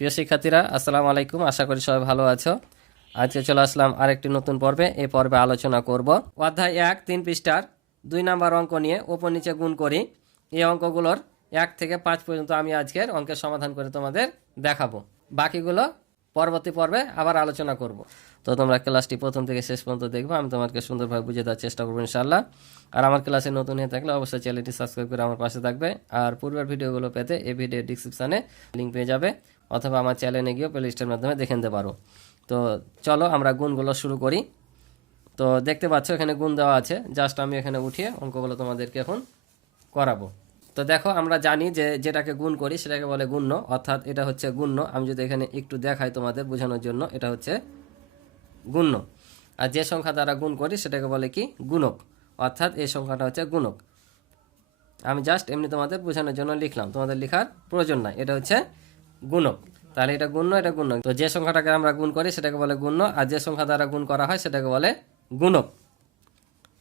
প্রিয় শিক্ষার্থীরা, আসসালামু আলাইকুম। আশা করি সবাই ভালো আছো। আজকে চলে আসলাম আরেকটি নতুন পর্বে। এই পর্বে আলোচনা করব অধ্যায় 1 3 পৃষ্ঠার 2 নাম্বার অঙ্ক নিয়ে ওপর নিচে গুণ করি। এই অঙ্কগুলোর 1 থেকে 5 পর্যন্ত আমি আজকের অঙ্কের সমাধান করে তোমাদের দেখাবো। বাকিগুলো পরবর্তী পর্বে আবার আলোচনা করব। তো তোমরা ক্লাসটি প্রথম থেকে শেষ পর্যন্ত দেখবো। আমি তোমাকে সুন্দরভাবে বুঝিয়ে দেওয়ার চেষ্টা করবো ইনশাআল্লাহ। আর আমার ক্লাসে নতুন হয়ে থাকলে অবশ্যই চ্যানেলটি সাবস্ক্রাইব করে আমার পাশে থাকবে। আর পূর্বের ভিডিওগুলো পেতে এই ভিডিওর ডিসক্রিপশানে লিঙ্ক পেয়ে যাবে, অথবা আমার চ্যানেলে গিয়ে প্লেলিস্টের মাধ্যমে দেখে নিতে পারো। তো চলো আমরা গুণগুলো শুরু করি। তো দেখতে পাচ্ছ এখানে গুণ দেওয়া আছে, জাস্ট আমি এখানে উঠিয়ে অঙ্কগুলো তোমাদেরকে এখন করাবো। তো দেখো, আমরা জানি যে যেটাকে গুণ করি সেটাকে বলে গুণ্য, অর্থাৎ এটা হচ্ছে গুণ্য। আমি যদি এখানে একটু দেখাই তোমাদের বোঝানোর জন্য, এটা হচ্ছে গুণ্য। আর যে সংখ্যা দ্বারা গুণ করি সেটাকে বলে কি গুণক, অর্থাৎ এই সংখ্যাটা হচ্ছে গুণক। আমি জাস্ট এমনি তোমাদের বোঝানোর জন্য লিখলাম, তোমাদের লেখার প্রয়োজন নাই। এটা হচ্ছে গুণক, তাহলে এটা গুণ্য, এটা গুণক। তো যে সংখ্যাটাকে আমরা গুণ করি সেটাকে বলে গুণ্য, আর যে সংখ্যা দ্বারা গুণ করা হয় সেটাকে বলে গুণক।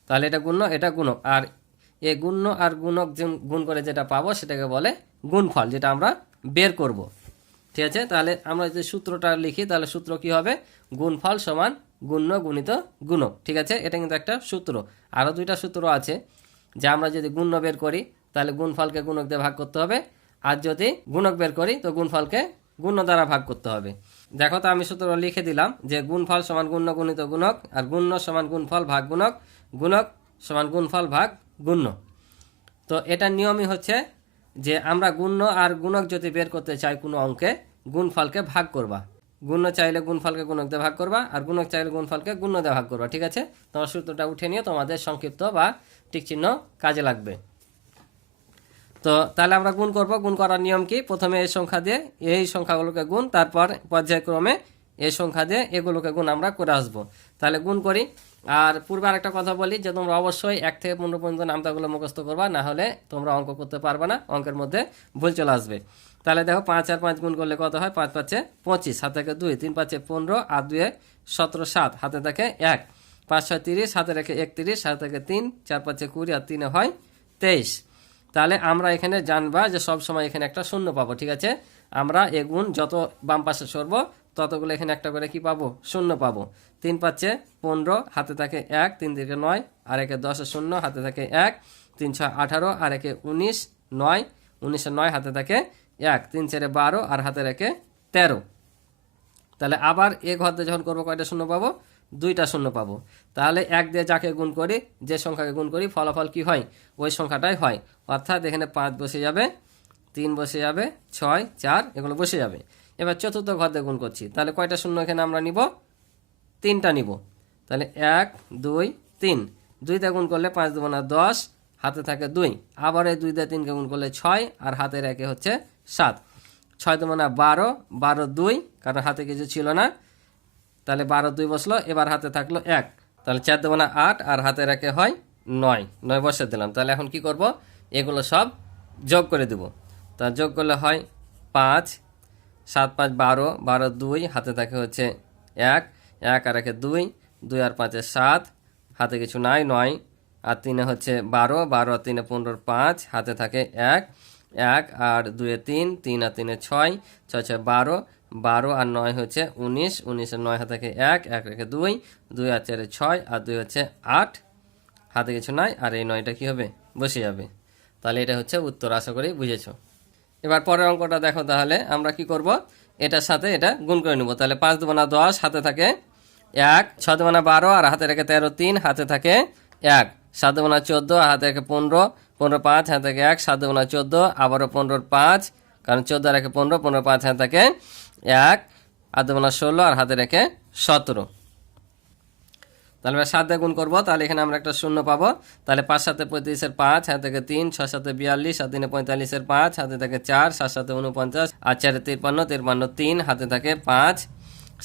তাহলে এটা গুণ্য, এটা গুণক। আর এই গুণ্য আর গুণক গুণ করে যেটা পাবো সেটাকে বলে গুণফল, যেটা আমরা বের করব। ঠিক আছে, তাহলে আমরা যদি সূত্রটা লিখি তাহলে সূত্র কি হবে? গুণফল সমান গুণ্য গুণিত গুণক। ঠিক আছে, এটা কিন্তু একটা সূত্র। আরও দুইটা সূত্র আছে, যে আমরা যদি গুণ্য বের করি তাহলে গুণফলকে গুণক দিয়ে ভাগ করতে হবে, আর যদি গুণক বের করি তো গুণফলকে গুণ্য দ্বারা ভাগ করতে হবে। দেখো, তো আমি সূত্র লিখে দিলাম যে গুণফল সমান গুণ্য গুণিত গুণক, আর গুণ্য সমান গুণফল ভাগ গুণক, গুণক সমান গুণফল ভাগ গুণ্য। তো এটার নিয়মই হচ্ছে যে আমরা গুণ্য আর গুণক যদি বের করতে চাই কোনো অঙ্কে, গুণফলকে ভাগ করবা। গুণ্য চাইলে গুণফলকে গুণক দিয়ে ভাগ করবা, আর গুণক চাইলে গুণফলকে গুণ্য দিয়ে ভাগ করবা। ঠিক আছে, তোমার সূত্রটা উঠে নিয়ে তোমাদের সংক্ষিপ্ত বা টিক চিহ্ন কাজে লাগবে। তো তাহলে আমরা গুণ করব। গুণ করার নিয়ম কি? প্রথমে এই সংখ্যা দিয়ে এই সংখ্যাগুলোকে গুণ, তারপর পর্যায়ক্রমে এই সংখ্যা দিয়ে এগুলোকে গুণ আমরা করে আসবো। তাহলে গুণ করি। আর পূর্বে আরেকটা কথা বলি, যে তোমরা অবশ্যই 1 থেকে 15 পর্যন্ত নামতাগুলো মুখস্থ করবা, না হলে তোমরা অঙ্ক করতে পারবে না, অঙ্কের মধ্যে ভুল চলে আসবে। তাহলে দেখো, 5 আর 5 গুণ করলে কত হয়? 5 5 25, হাতে থাকে 2, 3 5 15, আর 2 17 7, হাতে থাকে 1, 5 6 30, হাতে রেখে 31, হাতে থাকে 3, 4 5 20, আর 3 হয় 23। তাহলে আমরা এখানে জানবা যে সব সময় এখানে একটা শূন্য পাবো। ঠিক আছে, আমরা এ গুণ যত বাম পাশে সরবো ততগুলো এখানে একটা করে কি পাবো? শূন্য পাবো। 3 5 15, হাতে থাকে 1, 3 3 9, আর 1 10 শূন্য, হাতে থাকে 1, 3 6 18, আর 1 19, 9, 19 9, হাতে থাকে 1, 3 4 12, আর হাতে রেখে 13। তাহলে আবার এ ঘর দিয়ে যখন করবো কয়টা শূন্য পাবো? 2টা শূন্য পাবো। তাহলে 1 দিয়ে যাকে গুণ করি, যে সংখ্যাকে গুণ করি, ফলাফল কি হয়? ওই সংখ্যাটাই হয়। অর্থাৎ এখানে 5 বসে যাবে, 3 বসে যাবে, 6 4 এগুলো বসে যাবে। এবার চতুর্থ ঘর দিয়ে গুণ করছি, তাহলে কয়টা শূন্য এখানে আমরা নিব? 3টা নিব। তাহলে 1 2 3, 2 দিয়ে গুণ করলে 5 2 10, হাতে থাকে 2, আবার এই 2 দিয়ে 3কে গুণ করলে 6, আর হাতে রেখে হচ্ছে 7, 6 2 12, 12 2, কারণ হাতে কিছু ছিল না, তাহলে 12 2 বসলো। এবার হাতে থাকলো 1, তাহলে 4 2 8, আর হাতে রেখে হয় 9, 9 বসে দিলাম। তাহলে এখন কি করব? এগুলো সব যোগ করে দেব। তা যোগ করলে হয় 5 7 5 12, 12 2, হাতে থাকে হচ্ছে 1, 1 আর 1 2, 2 আর 5 7, হাতে কিছু নাই 9, আর 3 হচ্ছে 12, 12 আর 3 15, 5, হাতে থাকে 1, 1 আর 2 3, 3 আর 3 6, 6 6 12, 12 আর 9 হচ্ছে 19, 19 আর 9, হাতে থাকে 1, 1 রেখে 2, 2 আর 4 6, আর 2 হচ্ছে 8, হাতে কিছু নাই, আর এই 9টা কি হবে? বসে যাবে। তাহলে এটা হচ্ছে উত্তর। আশা করি বুঝেছো। এবার পরের অঙ্কটা দেখো, তাহলে আমরা কি করব? এটার সাথে এটা গুণ করে নেব। তাহলে 5 2 10, হাতে থাকে 1, 6 2 12, আর হাতে রেখে 13 3, হাতে থাকে 1, 7 2 14, হাতে রেখে 15, 15 5, হাতে থাকে 1, 7 2 14, আবারও 15 5, কারণ 14 রেখে 15, 15 5, হাতে থাকে 1, 8 2 16, আর হাতে রেখে 17। তাহলে আমরা 7 দিয়ে গুণ করবো, তাহলে এখানে আমরা একটা শূন্য পাবো। তাহলে 5 7 35 5, হাতে থেকে 3, 6 7 42, 7 3 45 5, হাতে থাকে 4, 7 7 49, আর 4 53 53 3, হাতে থাকে 5,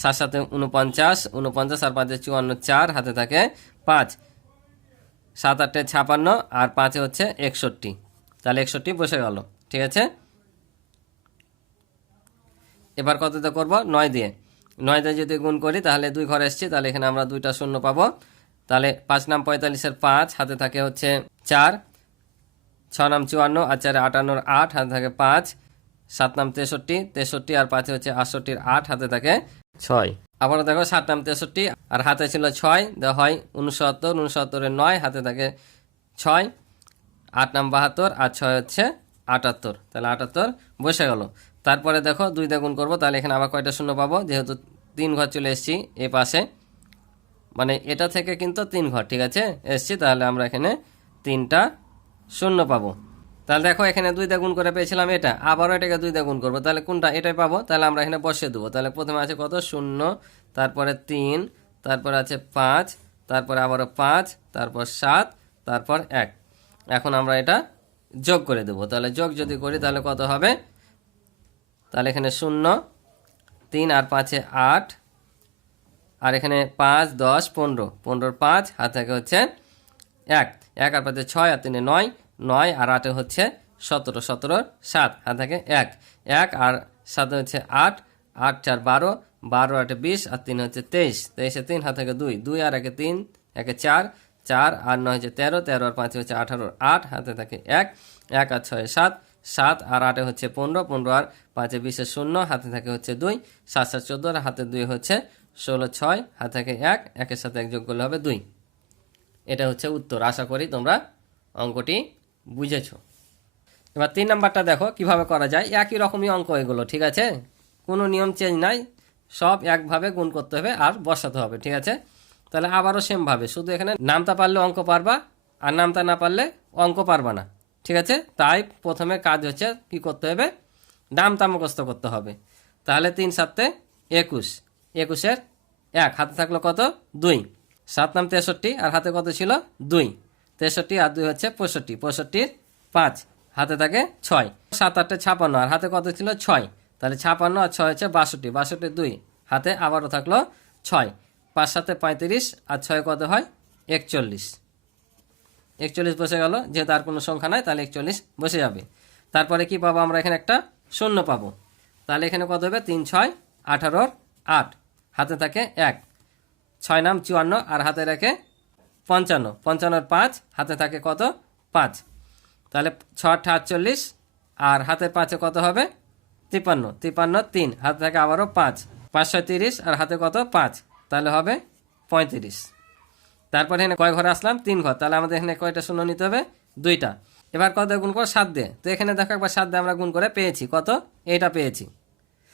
7 7 49 49, আর 5 54 4, হাতে থাকে 5, 7 8 56, আর 5 হচ্ছে 61। তাহলে 61 বসে গেল। ঠিক আছে, এবার কত দিয়ে করবো? 9 দিয়ে। 9 দিয়ে যদি গুণ করি তাহলে 2 ঘরে এসছি, তাহলে এখানে আমরা 2টা শূন্য পাবো। তাহলে 5 নাম 45 5, হাতে থাকে হচ্ছে 4, 6 নাম 54, আর 4 58 8, হাতে থাকে 5, সাত নাম 63, 63 আর 5 হচ্ছে 68, 8 হাতে থাকে 6। আবারও দেখো 7 নাম 63 আর হাতে ছিল 6, দেওয়া হয় 69, 69 9 হাতে থাকে 6, 8 নাম 72 আর 6 হচ্ছে 78, তাহলে 78 বসে গেল। তারপরে দেখো 2 দিয়ে গুণ করবো, তাহলে এখানে আবার কয়টা শূন্য পাবো, যেহেতু 3 ঘর চলে এসেছি এ পাশে, মানে এটা থেকে কিন্তু 3 ঘর ঠিক আছে এসছি, তাহলে আমরা এখানে 3টা শূন্য পাবো। তাহলে দেখো এখানে 2 দিয়ে গুণ করে পেয়েছিলাম এটা, আবারও এটাকে 2 দিয়ে গুণ করবো, তাহলে কোনটা এটাই পাবো, তাহলে আমরা এখানে বসিয়ে দেবো। তাহলে প্রথমে আছে কত 0, তারপরে 3, তারপরে আছে 5, তারপরে আবারও 5, তারপর 7, তারপর 1। এখন আমরা এটা যোগ করে দেবো, তাহলে যোগ যদি করি তাহলে কত হবে, তাহলে এখানে 0, 3 আর 5 8, আর এখানে 5 10 15, 15 5 হাত থেকে হচ্ছে 1, 1 আর 5 6 আর 3 9, 9 আর 8 হচ্ছে 17, 17 7 হাত থেকে 1, 1 আর 7 হচ্ছে 8, 8 4 12, 12 8 20 আর 3 হচ্ছে 23, 23 3 হাত থেকে 2, 2 আর 1 3, 1 4, 4 আর 9 হচ্ছে 13, 13 আর 5 হচ্ছে 18, 8 হাতে থাকে 1, 1 আর 6 7, 7 আর 8 হচ্ছে 15, 15 আর 5 20 শূন্য হাতে থাকে হচ্ছে 2, 7 7 14 আর হাতে 2 হচ্ছে 16, 6 হাতে থাকে 1, 1 এর সাথে 1 যোগ করলে হবে 2। এটা হচ্ছে উত্তর। আশা করি তোমরা অঙ্কটি বুঝেছো। এবার 3 নাম্বারটা দেখো কিভাবে করা যায়, একই রকমই অঙ্ক এগুলো ঠিক আছে, কোনো নিয়ম চেঞ্জ নাই, সব একভাবে গুণ করতে হবে আর বসাতে হবে ঠিক আছে। তাহলে আবারও সেমভাবে, শুধু এখানে নামতা পারলে অঙ্ক পারবা আর নামতা না পারলে অঙ্ক পারবা না ঠিক আছে। তাই প্রথমে কাজ হচ্ছে কি করতে হবে, নামতা মুখস্থ করতে হবে। তাহলে 3 7 21, 21 1 হাতে থাকলো কত 2, 7 নাম 63 আর হাতে কত ছিল 2, 63 আর 2 হচ্ছে 65, 65 5 হাতে থাকে 6, 7 8 56 আর হাতে কত ছিল 6, তাহলে 56 আর 6 হচ্ছে 62, 62 2 হাতে আবারও থাকলো 6, 5 7 35 আর 6 কত হয় 41, 41 বসে গেল, যেহেতু আর কোনো সংখ্যা নাই তাহলে 41 বসে যাবে। তারপরে কি পাবো আমরা, এখানে একটা শূন্য পাবো, তাহলে এখানে কত হবে 3 6 18 8 হাতে থাকে 1, 6 নাম 54 আর হাতে রাখে 55, 55 5 হাতে থাকে কত 5, তাহলে 6 48 আর হাতে 5 কত হবে 53, 53 3 হাতে থাকে আবারও 5, 5 30 আর হাতে কত 5, তাহলে হবে 35। তারপরে এখানে কয় ঘরে আসলাম 3 ঘর, তাহলে আমাদের এখানে কয়টা শূন্য নিতে হবে 2টা। এবার কত গুণ করে 7 দিয়ে, তো এখানে দেখো একবার 7 দিয়ে আমরা গুণ করে পেয়েছি কত, এইটা পেয়েছি,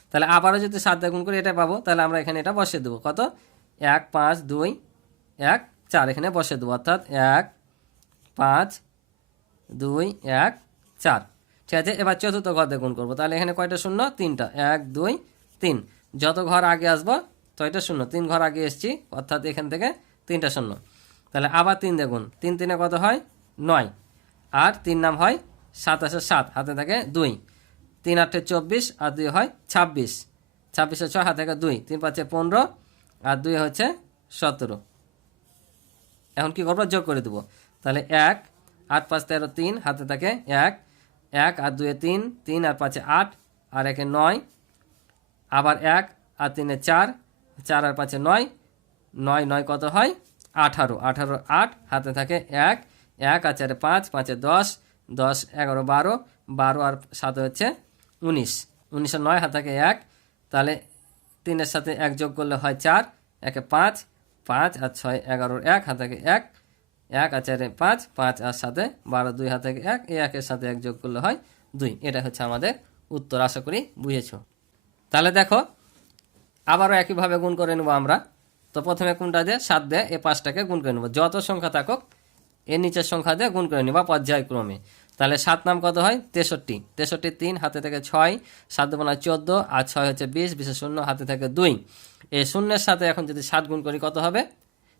তাহলে আবারও যদি 7 দিয়ে গুণ করে এটা পাবো, তাহলে আমরা এখানে এটা বসিয়ে দেবো কত 1 5 2 1 4 এখানে বসিয়ে দেবো, অর্থাৎ 1 5 2 1 4 ঠিক আছে। এবার চতুর্থ ঘর দিয়ে গুণ করবো, তাহলে এখানে কয়টা শূন্য 3টা, 1 2 3, যত ঘর আগে আসবো তয়টা শূন্য, 3 ঘর আগে এসছি অর্থাৎ এখান থেকে 3টা শূন্য, তাহলে আবার 3 দিয়ে গুণ, 3 3 কত হয় 9 আর 3 নাম হয় 27 7 হাতে থাকে 2, 3 8 24 আর 2 হয় 26, 26 6 হাতে থাকে 2, 3 5 15 আর 2 হচ্ছে 17। এখন কি করবো যোগ করে দেবো, তাহলে 1 8 5 13 3 হাতে থাকে 1, 1 আর 2 3, 3 আর 5 8 আর 1 9, আবার 1 আর 3 4, 4 আর 5 9, 9 9 কত হয় 18, 18 8 হাতে থাকে 1, 1 আর 4 5, 5 10, 10 11 12, 12 আর 7 হচ্ছে 19, 19 9 হাতে থাকে 1, তাহলে 3 এর সাথে 1 যোগ করলে হয় 4, 1 5, 5 আর 6 11 1 হাতে থাকে 1, 1 আর 4 5, 5 আর 7 12 2 হাতে থাকে 1, এই 1 এর সাথে 1 যোগ করলে হয় 2। এটা হচ্ছে আমাদের উত্তর। আশা করি বুঝেছো। তাহলে দেখো আবারও একইভাবে গুণ করে নেবো আমরা। তো প্রথমে কোনটা দিয়ে 7 দিয়ে এই 5টাকে গুণ করে নেবো, যত সংখ্যা থাকুক এর নিচের সংখ্যা দিয়ে গুণ করে নেবা পর্যায়ক্রমে। তাহলে 7 নাম কত হয় 63, 63 3 হাতে থেকে 6, 7 দুগুণে 14 আর 6 হচ্ছে 20, 20 শূন্য হাতে থেকে 2, এই শূন্যের সাথে এখন যদি 7 গুণ করি কত হবে,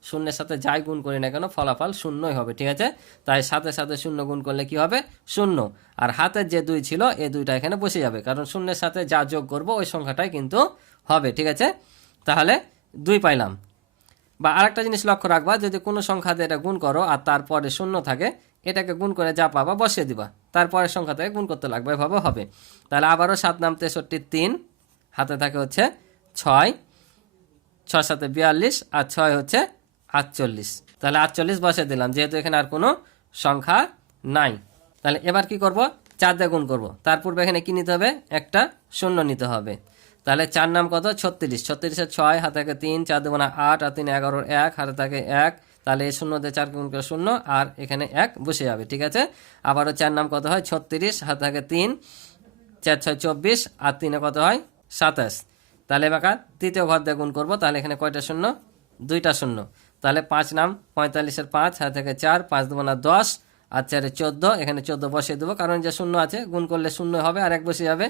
শূন্যের সাথে যাই গুণ করি না কেন ফলাফল শূন্যই হবে ঠিক আছে। তাই সাথে সাথে শূন্য গুণ করলে কি হবে শূন্য, আর হাতের যে 2 ছিল এই 2টা এখানে বসে যাবে, কারণ শূন্যের সাথে যা যোগ করব ওই সংখ্যাটাই কিন্তু হবে ঠিক আছে। তাহলে 2 পাইলাম। বা আরেকটা জিনিস লক্ষ্য রাখবা, যদি কোনো সংখ্যা দিয়ে এটা গুণ করো আর তারপরে শূন্য থাকে, এটাকে গুণ করে যা পাবা বসিয়ে দিবা, তারপরে সংখ্যা থেকে গুণ করতে লাগবে, এভাবে হবে। তাহলে আবারও 7 নাম 63 3 হাতে থাকে হচ্ছে 6, 6 7 42 আর 6 হচ্ছে 48, তাহলে 48 বসিয়ে দিলাম, যেহেতু এখানে আর কোনো সংখ্যা নাই। তাহলে এবার কি করব 4 দিয়ে গুণ করব। তার পূর্বে এখানে কি নিতে হবে, একটা শূন্য নিতে হবে। তাহলে 4 নাম কত, 36, 36-এর 6, হাতে থাকে 3, 4 দেবো না 8, আর 3 11, 1, হাতে থাকে 1, তাহলে এই 0 দিয়ে 4 গুণ করে 0, আর এখানে 1 বসে যাবে। ঠিক আছে, আবারও 4 নাম কত হয় 36, হাতে থাকে 3, 4 6 24, আর 3 কত হয় 27। তাহলে এবার তৃতীয় ঘর দিয়ে গুণ করবো, তাহলে এখানে কয়টা শূন্য, 2টা শূন্য। তাহলে 5 নাম 45-এর 5, হাতে থাকে 4, 5 দেবো না 10, আর 4 14, এখানে 14 বসিয়ে দেবো, কারণ যে শূন্য আছে গুণ করলে শূন্য হবে আর 1 বসে যাবে।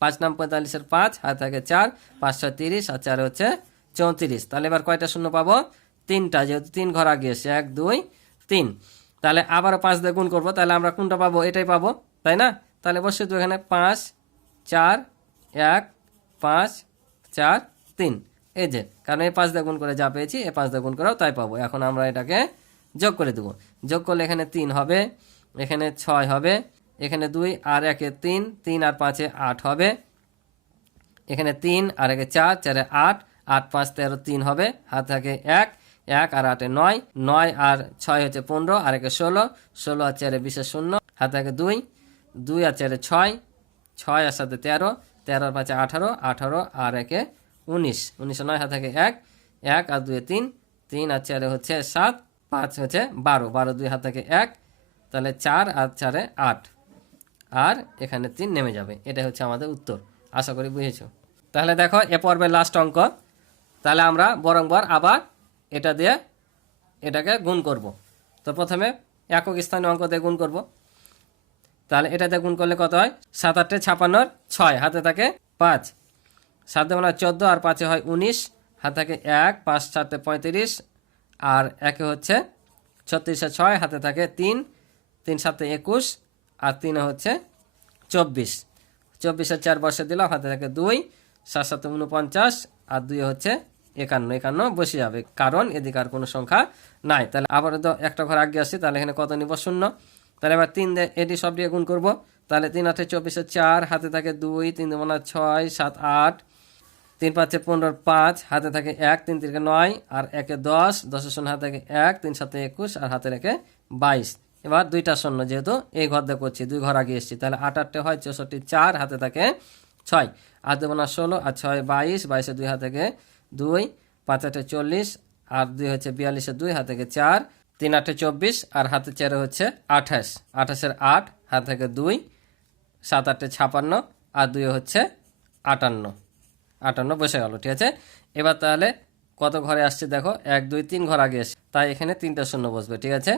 5 নাম 45-এর 5, হাতে থাকে 4, 5 6 30, আর 4 হচ্ছে 34। তাহলে এবার কয়টা শূন্য পাবো, 3টা, যেহেতু 3 ঘর আগে এসে 1 2 3। তাহলে আবারও 5 দিয়ে গুণ করবো, তাহলে আমরা কোনটা পাবো, এটাই পাবো, তাই না? তাহলে বসিয়ে দেবো এখানে 5 4 1 5 4 3, এই যে, কারণ এই 5 দিয়ে গুণ করে যা পেয়েছি এই 5 দিয়ে গুণ করেও তাই পাবো। এখন আমরা এটাকে যোগ করে দেবো, যোগ করলে এখানে 3 হবে, এখানে 6 হবে, এখানে 2 আর 1 3, 3 আর 5 8 হবে, এখানে 3 আর 1 4, 4 8, 8 5 13, 3 হবে, হাতে থাকে 1, 1 আর 8 9, 9 আর 6 হচ্ছে 15, আর 1 16, 16 আর 4 20 শূন্য, হাতে থাকে 2, 2 আর 4 6, 6 আর 7 13, 13 আর 5 18, 18 আর 1 19, 19 9, হাতে থাকে 1, 1 আর 2 3, 3 আর 4 হচ্ছে 7, 5 হচ্ছে 12, 12 2 হাতে থাকে 1, তাহলে 4 আর 4 8, আর এখানে 3 নেমে যাবে। এটা হচ্ছে আমাদের উত্তর, আশা করি বুঝেছো। তাহলে দেখো এ পর্বের লাস্ট অঙ্ক, তাহলে আমরা বরংবার আবার এটা দিয়ে এটাকে গুণ করব। তো প্রথমে একক স্থানীয় অঙ্ক দিয়ে গুণ করব। তাহলে এটা দিয়ে গুণ করলে কত হয়, 7 8 56, 6 হাতে থাকে 5, 7 দেবো না 14, আর 5 হয় 19, হাতে থাকে 1, 5 7 35, আর 1 হচ্ছে 36 আর 6, হাতে থাকে 3, 3 7 21, আর 3 হচ্ছে 24, 24 আর 4 বসে দিলাম, হাতে থাকে 2, 7 7 49, আর 2 হচ্ছে 51, 51 বসে যাবে, কারণ এদিকে আর কোনো সংখ্যা নাই। তাহলে আবার তো একটা ঘর আগে আসছে, তাহলে এখানে কত নিব, শূন্য। তাহলে এবার 3 দিয়ে এটি সব দিয়ে গুণ করবো, তাহলে 3 8 24 4, হাতে থাকে 2, 3 দেবো না 6 7 8, 3 5 15 5, হাতে থাকে 1, 3 3 9, আর 1 10, 10 শূন্য হাতে থাকে 1, 3 7 21, আর হাতে রেখে 22। এবার 2টা শূন্য, যেহেতু এই ঘর দিয়ে করছি 2 ঘর আগে এসেছি, তাহলে 8 8 হয় 64, 4 হাতে থাকে 6, আর দেবো না 16, আর 6 22, 22 2 হাতে থেকে 2, 5 8 40, আর 2 হচ্ছে 42, 2 হাতে থেকে 4, 3 8 24, আর হাতে 4 হচ্ছে 28, 28 8 হাতে থেকে 2, 7 8 56, আর 2 হচ্ছে 58, 58 বসে গেল। ঠিক আছে, এবার তাহলে কত ঘরে আসছে দেখো, 1 2 3 ঘর আগে আসছে, তাই এখানে 3টা শূন্য বসবে। ঠিক আছে,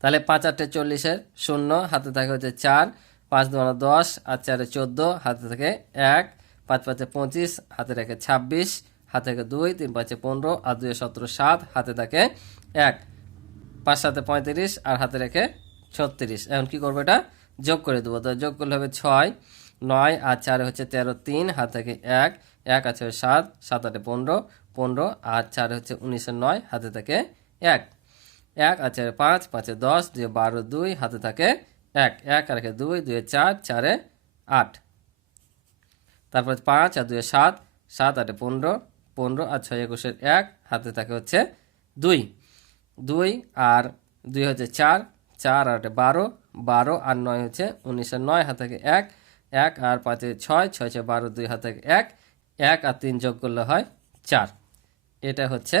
তাহলে 5 8 40, শূন্য, হাতে থাকে হচ্ছে 4, 5 2 10, আর 4 14, হাতে থাকে 1, 5 5 25, হাতে থাকে 26, হাতে থাকে 2, 3 5 15, আর 2 17 7, হাতে থাকে 1, 5 7 35, আর হাতে রেখে 36। এখন কি করবো, এটা যোগ করে দেবো। তো যোগ করলে হবে 6 9, আর 4 হচ্ছে 13 3, হাতে থাকে 1, 1 আছে 7, 7 8 15, 15, আর 4 হচ্ছে 19 9, হাতে থাকে 1, 1 আছে 5, 5 10, 2 12 2, হাতে থাকে 1, 1 আর 2, 2 4, 4 8, তারপর 5 আর 2 7, 7 8 15, 15, আর 6 21 1, হাতে থাকে হচ্ছে 2, 2 আর 2 হচ্ছে 4, 4 আর 12, 12, আর 9 হচ্ছে 19 9, হাতে থাকে 1, 1 আর 5 6, 6 6 12, 2 হাতে থাকে 1, 1 আর 3 যোগ করলে হয় 4। এটা হচ্ছে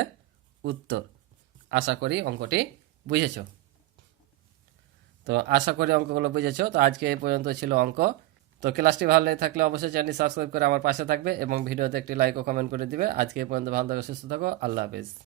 উত্তর। আশা করি অঙ্কটি বুঝেছো। তো আশা করি অঙ্কগুলো বুঝেছো। তো আজকে এই পর্যন্ত ছিল অঙ্ক। তো ক্লাসটি ভালো লেগে থাকলে অবশ্যই চ্যানেলটি সাবস্ক্রাইব করে আমার পাশে থাকবে এবং ভিডিওতে একটি লাইক ও কমেন্ট করে দিবে। আজকে এই পর্যন্ত ভালো থাকো, সুস্থ থাকো, আল্লাহ হাফেজ।